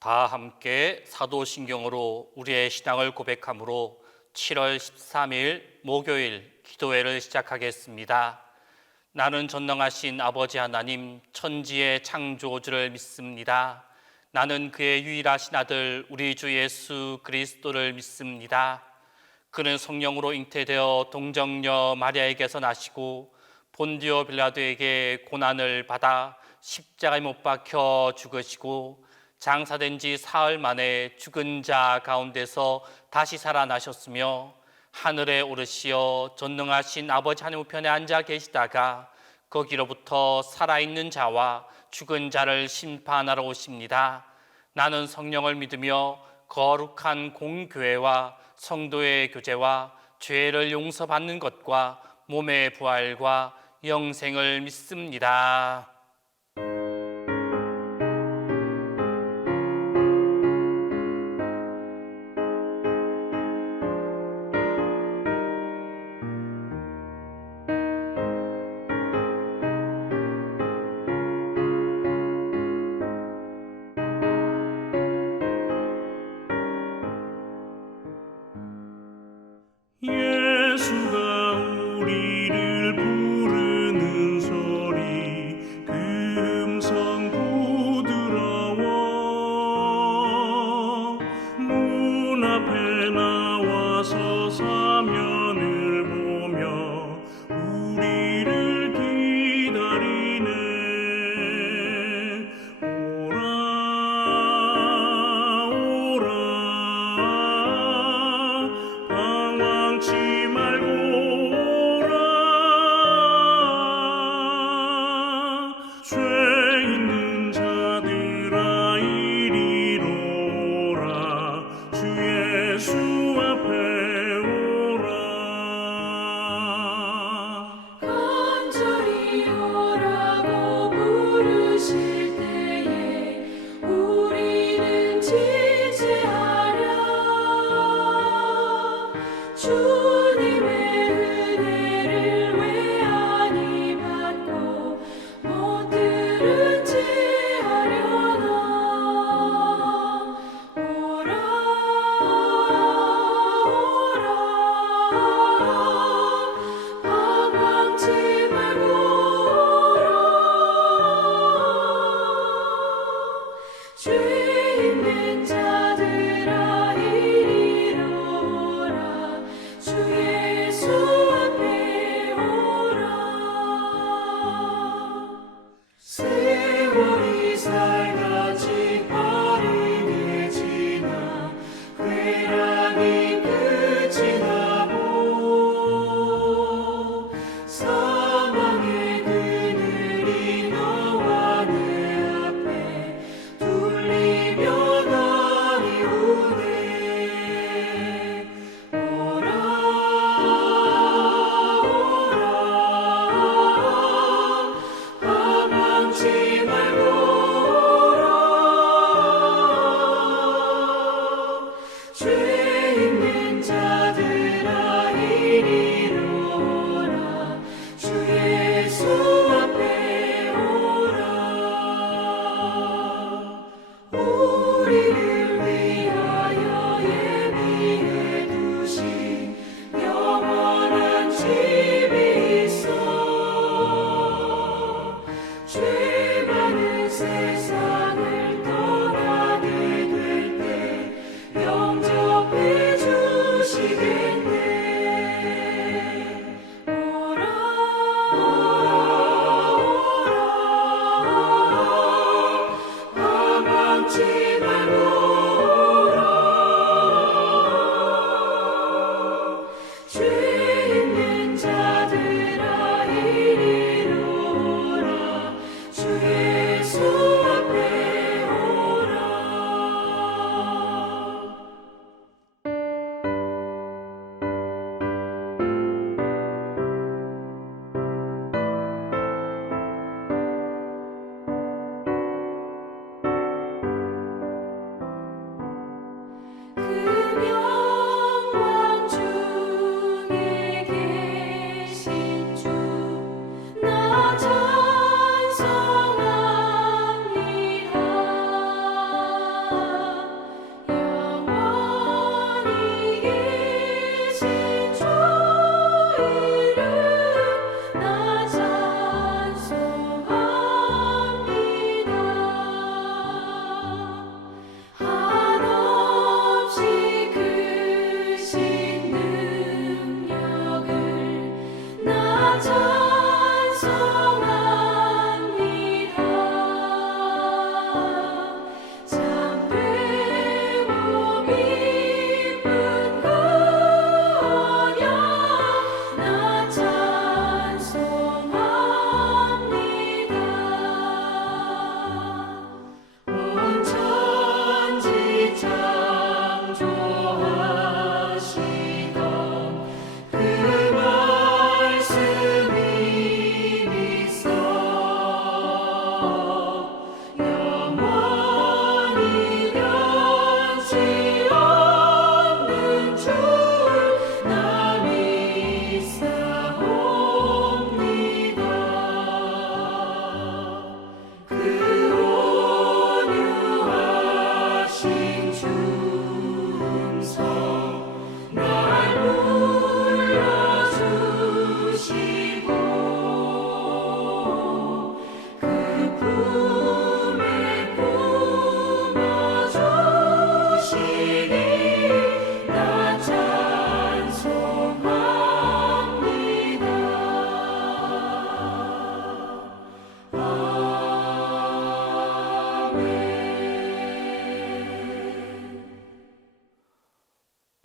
다 함께 사도신경으로 우리의 신앙을 고백함으로 7월 13일 목요일 기도회를 시작하겠습니다. 나는 전능하신 아버지 하나님 천지의 창조주를 믿습니다. 나는 그의 유일하신 아들 우리 주 예수 그리스도를 믿습니다. 그는 성령으로 잉태되어 동정녀 마리아에게서 나시고 본디오 빌라도에게 고난을 받아 십자가에 못 박혀 죽으시고 장사된 지 사흘 만에 죽은 자 가운데서 다시 살아나셨으며 하늘에 오르시어 전능하신 아버지 하나님 우편에 앉아 계시다가 거기로부터 살아있는 자와 죽은 자를 심판하러 오십니다. 나는 성령을 믿으며 거룩한 공교회와 성도의 교제와 죄를 용서받는 것과 몸의 부활과 영생을 믿습니다. 예수가 우리를 부르는 소리 그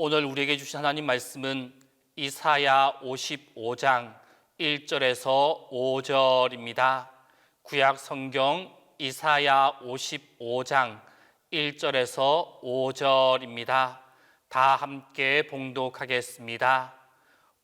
오늘 우리에게 주신 하나님 말씀은 이사야 55장 1절에서 5절입니다. 구약 성경 이사야 55장 1절에서 5절입니다. 다 함께 봉독하겠습니다.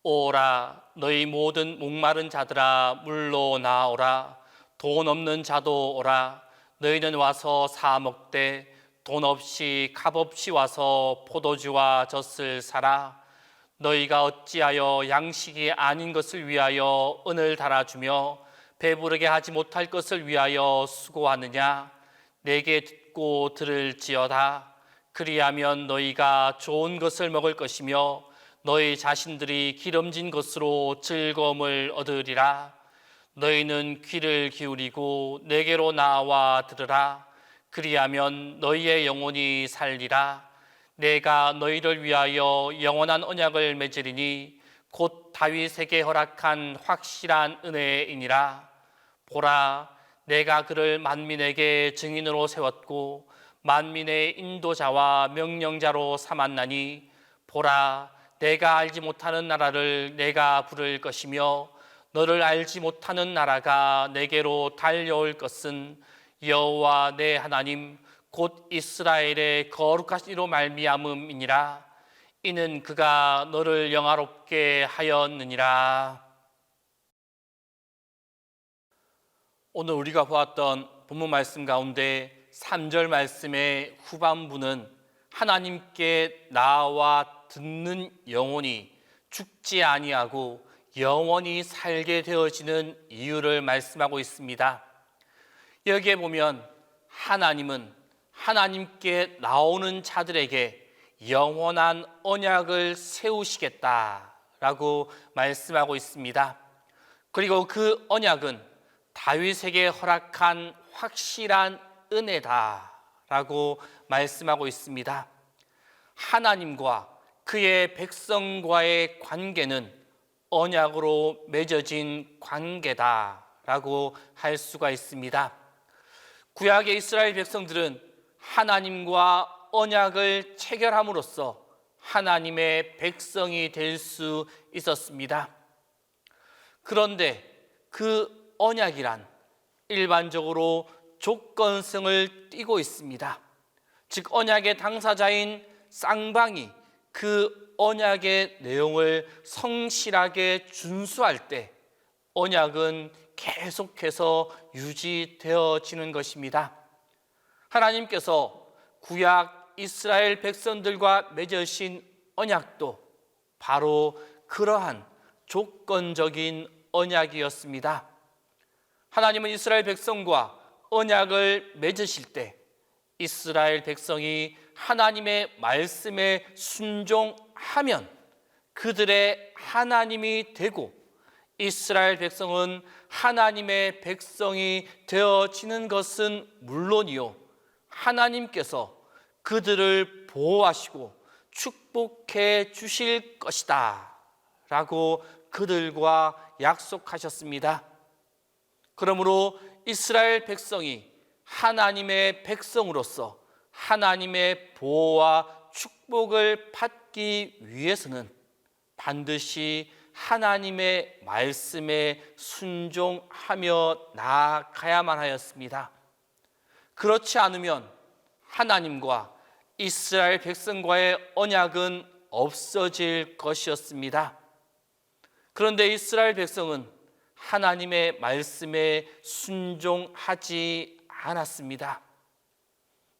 오라, 너희 모든 목마른 자들아 물로 나오라. 돈 없는 자도 오라. 너희는 와서 사 먹되 돈 없이 값없이 와서 포도주와 젖을 사라. 너희가 어찌하여 양식이 아닌 것을 위하여 은을 달아주며 배부르게 하지 못할 것을 위하여 수고하느냐? 내게 듣고 들을지어다. 그리하면 너희가 좋은 것을 먹을 것이며 너희 자신들이 기름진 것으로 즐거움을 얻으리라. 너희는 귀를 기울이고 내게로 나와 들으라. 그리하면 너희의 영혼이 살리라. 내가 너희를 위하여 영원한 언약을 맺으리니 곧 다윗에게 허락한 확실한 은혜이니라. 보라, 내가 그를 만민에게 증인으로 세웠고 만민의 인도자와 명령자로 삼았나니, 보라, 내가 알지 못하는 나라를 내가 부를 것이며 너를 알지 못하는 나라가 내게로 달려올 것은 여호와 내 하나님 곧 이스라엘의 거룩하신 이로 말미암음이니라. 이는 그가 너를 영화롭게 하였느니라. 오늘 우리가 보았던 본문 말씀 가운데 3절 말씀의 후반부는 하나님께 나와 듣는 영혼이 죽지 아니하고 영원히 살게 되어지는 이유를 말씀하고 있습니다. 여기에 보면 하나님은 하나님께 나오는 자들에게 영원한 언약을 세우시겠다라고 말씀하고 있습니다. 그리고 그 언약은 다윗에게 허락한 확실한 은혜다라고 말씀하고 있습니다. 하나님과 그의 백성과의 관계는 언약으로 맺어진 관계다라고 할 수가 있습니다. 구약의 이스라엘 백성들은 하나님과 언약을 체결함으로써 하나님의 백성이 될 수 있었습니다. 그런데 그 언약이란 일반적으로 조건성을 띠고 있습니다. 즉 언약의 당사자인 쌍방이 그 언약의 내용을 성실하게 준수할 때 언약은 계속해서 유지되어지는 것입니다. 하나님께서 구약 이스라엘 백성들과 맺으신 언약도 바로 그러한 조건적인 언약이었습니다. 하나님은 이스라엘 백성과 언약을 맺으실 때 이스라엘 백성이 하나님의 말씀에 순종하면 그들의 하나님이 되고 이스라엘 백성은 하나님의 백성이 되어지는 것은 물론이요, 하나님께서 그들을 보호하시고 축복해 주실 것이다 라고 그들과 약속하셨습니다. 그러므로 이스라엘 백성이 하나님의 백성으로서 하나님의 보호와 축복을 받기 위해서는 반드시 하나님의 말씀에 순종하며 나아가야만 하였습니다. 그렇지 않으면 하나님과 이스라엘 백성과의 언약은 없어질 것이었습니다. 그런데 이스라엘 백성은 하나님의 말씀에 순종하지 않았습니다.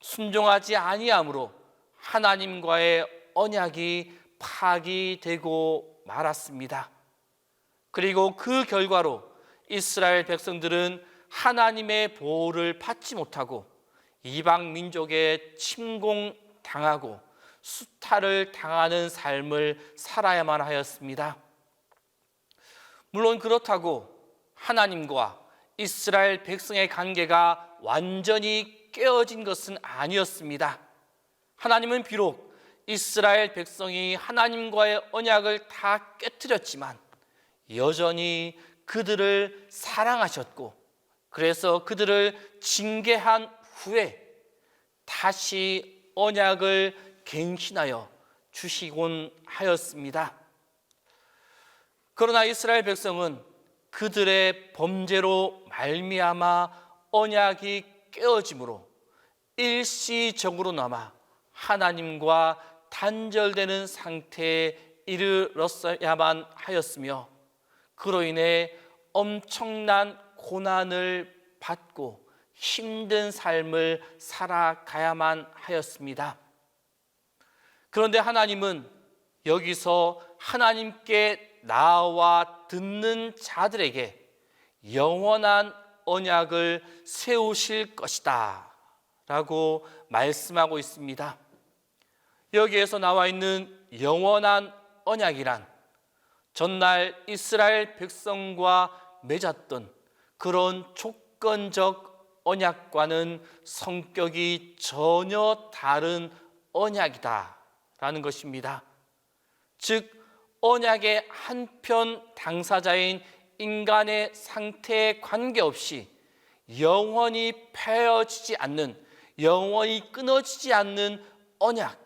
순종하지 아니함으로 하나님과의 언약이 파기되고 말았습니다. 그리고 그 결과로 이스라엘 백성들은 하나님의 보호를 받지 못하고 이방 민족에 침공당하고 수탈을 당하는 삶을 살아야만 하였습니다. 물론 그렇다고 하나님과 이스라엘 백성의 관계가 완전히 깨어진 것은 아니었습니다. 하나님은 비록 이스라엘 백성이 하나님과의 언약을 다 깨뜨렸지만 여전히 그들을 사랑하셨고, 그래서 그들을 징계한 후에 다시 언약을 갱신하여 주시곤 하였습니다. 그러나 이스라엘 백성은 그들의 범죄로 말미암아 언약이 깨어짐으로 일시적으로나마 하나님과 단절되는 상태에 이르렀어야만 하였으며, 그로 인해 엄청난 고난을 받고 힘든 삶을 살아가야만 하였습니다. 그런데 하나님은 여기서 하나님께 나와 듣는 자들에게 영원한 언약을 세우실 것이다 라고 말씀하고 있습니다. 여기에서 나와 있는 영원한 언약이란 전날 이스라엘 백성과 맺었던 그런 조건적 언약과는 성격이 전혀 다른 언약이다라는 것입니다. 즉 언약의 한편 당사자인 인간의 상태에 관계없이 영원히 폐어지지 않는, 영원히 끊어지지 않는 언약,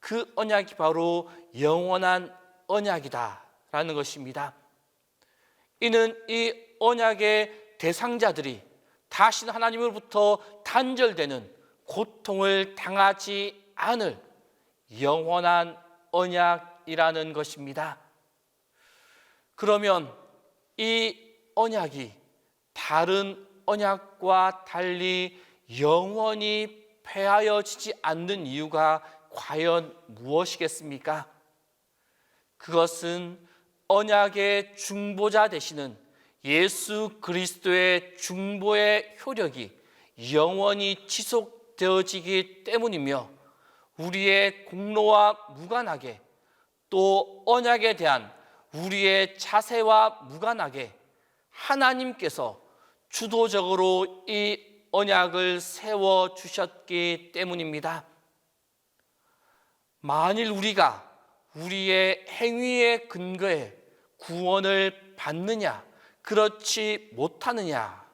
그 언약이 바로 영원한 언약이다라는 것입니다. 이는 이 언약의 대상자들이 다시는 하나님으로부터 단절되는 고통을 당하지 않을 영원한 언약이라는 것입니다. 그러면 이 언약이 다른 언약과 달리 영원히 폐하여지지 않는 이유가 과연 무엇이겠습니까? 그것은 언약의 중보자 되시는 예수 그리스도의 중보의 효력이 영원히 지속되어지기 때문이며, 우리의 공로와 무관하게, 또 언약에 대한 우리의 자세와 무관하게 하나님께서 주도적으로 이 언약을 세워주셨기 때문입니다. 만일 우리가 우리의 행위의 근거에 구원을 받느냐, 그렇지 못하느냐,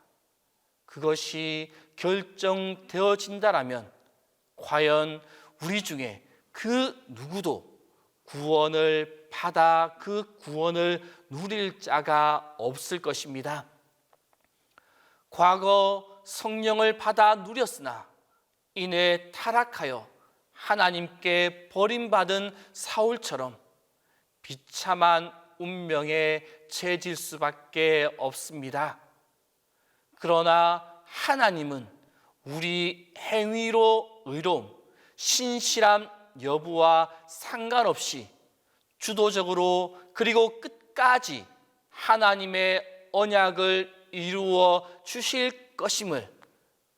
그것이 결정되어진다라면 과연 우리 중에 그 누구도 구원을 받아 그 구원을 누릴 자가 없을 것입니다. 과거 성령을 받아 누렸으나 이내 타락하여 하나님께 버림받은 사울처럼 비참한 운명에 처해질 수밖에 없습니다. 그러나 하나님은 우리 행위로 의로움, 신실함 여부와 상관없이 주도적으로 그리고 끝까지 하나님의 언약을 이루어 주실 것임을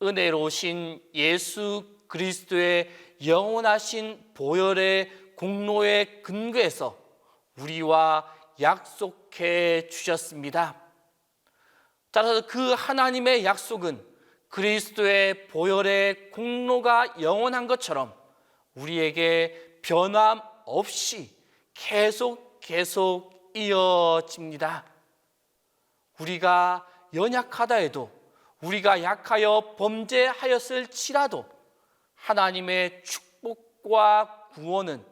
은혜로우신 예수 그리스도의 영원하신 보혈의 공로의 근거에서 우리와 약속해 주셨습니다. 따라서 그 하나님의 약속은 그리스도의 공로가 영원한 것처럼 우리에게 변함없이 계속 이어집니다. 우리가 연약하다 해도, 우리가 약하여 범죄하였을지라도 하나님의 축복과 구원은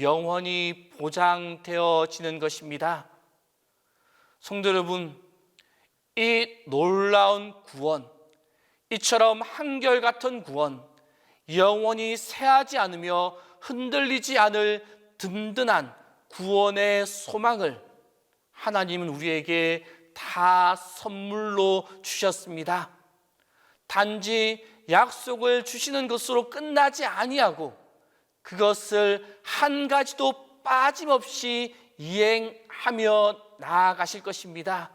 영원히 보장되어지는 것입니다. 성도 여러분, 이 놀라운 구원, 이처럼 한결같은 구원, 영원히 쇠하지 않으며 흔들리지 않을 든든한 구원의 소망을 하나님은 우리에게 다 선물로 주셨습니다. 단지 약속을 주시는 것으로 끝나지 아니하고 그것을 한 가지도 빠짐없이 이행하며 나아가실 것입니다.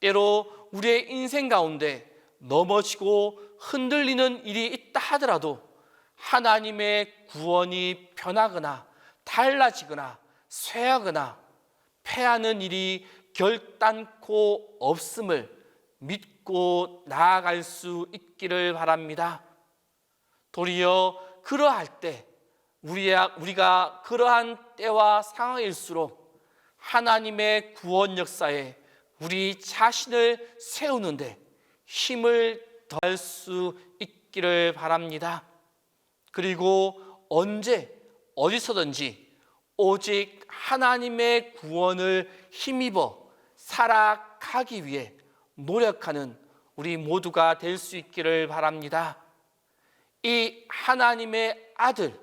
때로 우리의 인생 가운데 넘어지고 흔들리는 일이 있다 하더라도 하나님의 구원이 변하거나 달라지거나 쇠하거나 패하는 일이 결단코 없음을 믿고 나아갈 수 있기를 바랍니다. 도리어 그러할 때 우리가 그러한 때와 상황일수록 하나님의 구원 역사에 우리 자신을 세우는데 힘을 더할 수 있기를 바랍니다. 그리고 언제 어디서든지 오직 하나님의 구원을 힘입어 살아가기 위해 노력하는 우리 모두가 될 수 있기를 바랍니다. 이 하나님의 아들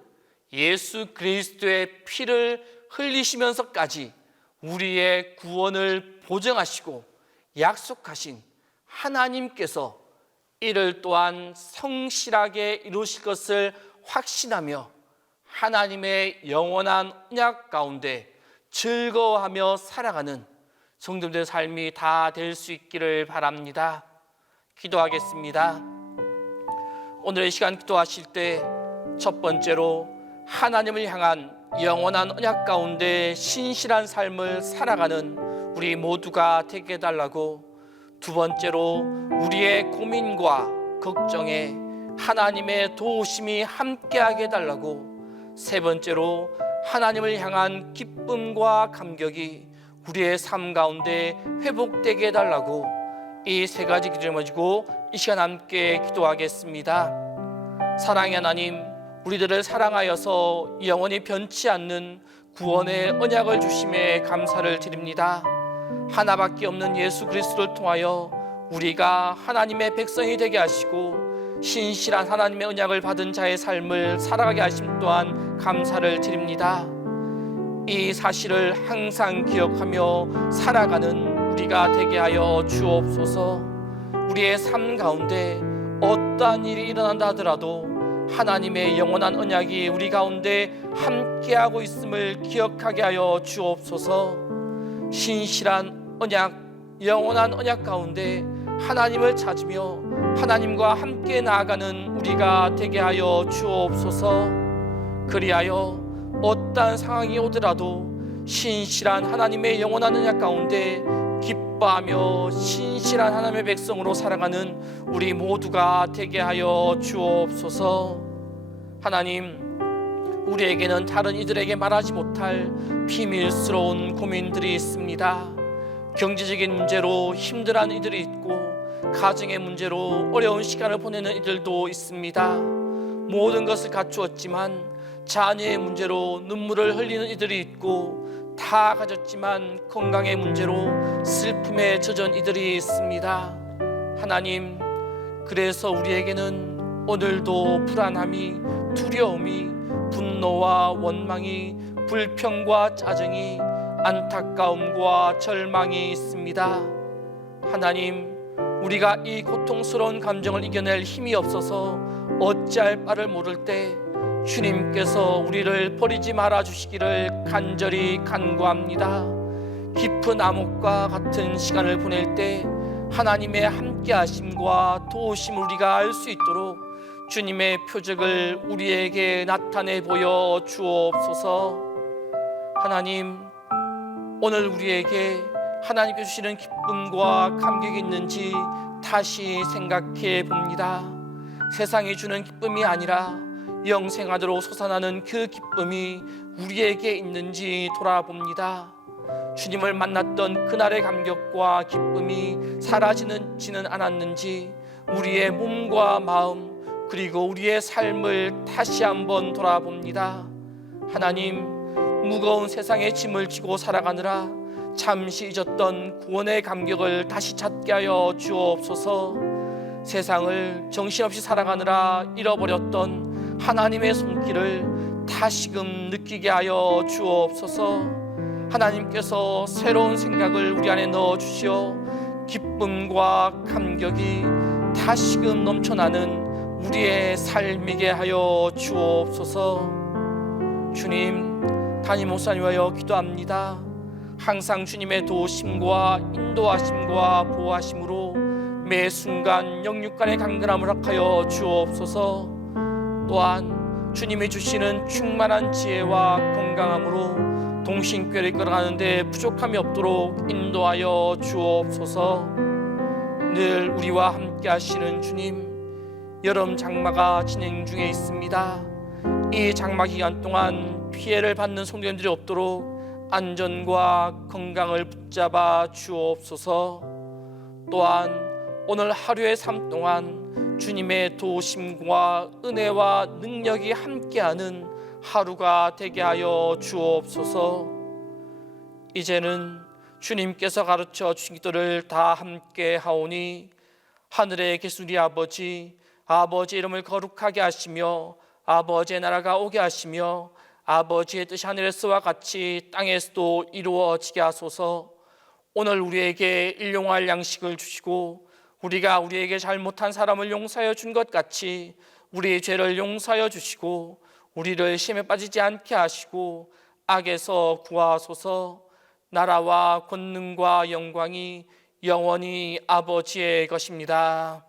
예수 그리스도의 피를 흘리시면서까지 우리의 구원을 보증하시고 약속하신 하나님께서 이를 또한 성실하게 이루실 것을 확신하며 하나님의 영원한 언약 가운데 즐거워하며 살아가는 성도들의 삶이 다 될 수 있기를 바랍니다. 기도하겠습니다. 오늘의 시간 기도하실 때 첫 번째로 하나님을 향한 영원한 언약 가운데 신실한 삶을 살아가는 우리 모두가 되게 해달라고, 두 번째로 우리의 고민과 걱정에 하나님의 도우심이 함께하게 해달라고, 세 번째로 하나님을 향한 기쁨과 감격이 우리의 삶 가운데 회복되게 해달라고, 이 세 가지 기도를 가지고 이 시간 함께 기도하겠습니다. 사랑의 하나님, 우리들을 사랑하여서 영원히 변치 않는 구원의 언약을 주심에 감사를 드립니다. 하나밖에 없는 예수 그리스도를 통하여 우리가 하나님의 백성이 되게 하시고 신실한 하나님의 언약을 받은 자의 삶을 살아가게 하심 또한 감사를 드립니다. 이 사실을 항상 기억하며 살아가는 우리가 되게 하여 주옵소서. 우리의 삶 가운데 어떠한 일이 일어난다 하더라도 하나님의 영원한 언약이 우리 가운데 함께하고 있음을 기억하게 하여 주옵소서. 신실한 언약, 영원한 언약 가운데 하나님을 찾으며 하나님과 함께 나아가는 우리가 되게 하여 주옵소서. 그리하여 어떠한 상황이 오더라도 신실한 하나님의 영원한 언약 가운데 기뻐하며 신실한 하나님의 백성으로 살아가는 우리 모두가 되게 하여 주옵소서. 하나님, 우리에게는 다른 이들에게 말하지 못할 비밀스러운 고민들이 있습니다. 경제적인 문제로 힘들어하는 이들이 있고, 가정의 문제로 어려운 시간을 보내는 이들도 있습니다. 모든 것을 갖추었지만 자녀의 문제로 눈물을 흘리는 이들이 있고, 다 가졌지만 건강의 문제로 슬픔에 젖은 이들이 있습니다. 하나님, 그래서 우리에게는 오늘도 불안함이, 두려움이, 분노와 원망이, 불평과 짜증이, 안타까움과 절망이 있습니다. 하나님, 우리가 이 고통스러운 감정을 이겨낼 힘이 없어서 어찌할 바를 모를 때 주님께서 우리를 버리지 말아 주시기를 간절히 간구합니다. 깊은 암흑과 같은 시간을 보낼 때 하나님의 함께하심과 도우심을 우리가 알 수 있도록 주님의 표적을 우리에게 나타내 보여 주옵소서. 하나님, 오늘 우리에게 하나님께 주시는 기쁨과 감격이 있는지 다시 생각해 봅니다. 세상이 주는 기쁨이 아니라 영생하도록 솟아나는 그 기쁨이 우리에게 있는지 돌아봅니다. 주님을 만났던 그날의 감격과 기쁨이 사라지지는 않았는지 우리의 몸과 마음 그리고 우리의 삶을 다시 한번 돌아봅니다. 하나님, 무거운 세상의 짐을 지고 살아가느라 잠시 잊었던 구원의 감격을 다시 찾게 하여 주옵소서. 세상을 정신없이 살아가느라 잃어버렸던 하나님의 손길을 다시금 느끼게 하여 주옵소서. 하나님께서 새로운 생각을 우리 안에 넣어주시어 기쁨과 감격이 다시금 넘쳐나는 우리의 삶이게 하여 주옵소서. 주님, 담임 목사님 위하여 기도합니다. 항상 주님의 도우심과 인도하심과 보호하심으로 매 순간 영육간의 강건함을 허락하여 주옵소서. 또한 주님이 주시는 충만한 지혜와 건강함으로 동신교회를 이끌어가는 데 부족함이 없도록 인도하여 주옵소서. 늘 우리와 함께 하시는 주님, 여름 장마가 진행 중에 있습니다. 이 장마 기간 동안 피해를 받는 성도님들이 없도록 안전과 건강을 붙잡아 주옵소서. 또한 오늘 하루의 삶 동안 주님의 도우심과 은혜와 능력이 함께하는 하루가 되게 하여 주옵소서. 이제는 주님께서 가르쳐 주신 기도를 다 함께 하오니 하늘에 계신 우리 아버지, 아버지의 이름을 거룩하게 하시며 아버지의 나라가 오게 하시며 아버지의 뜻이 하늘에서와 같이 땅에서도 이루어지게 하소서. 오늘 우리에게 일용할 양식을 주시고 우리가 우리에게 잘못한 사람을 용서하여 준 것 같이 우리의 죄를 용서하여 주시고 우리를 시험에 빠지지 않게 하시고 악에서 구하소서. 나라와 권능과 영광이 영원히 아버지의 것입니다.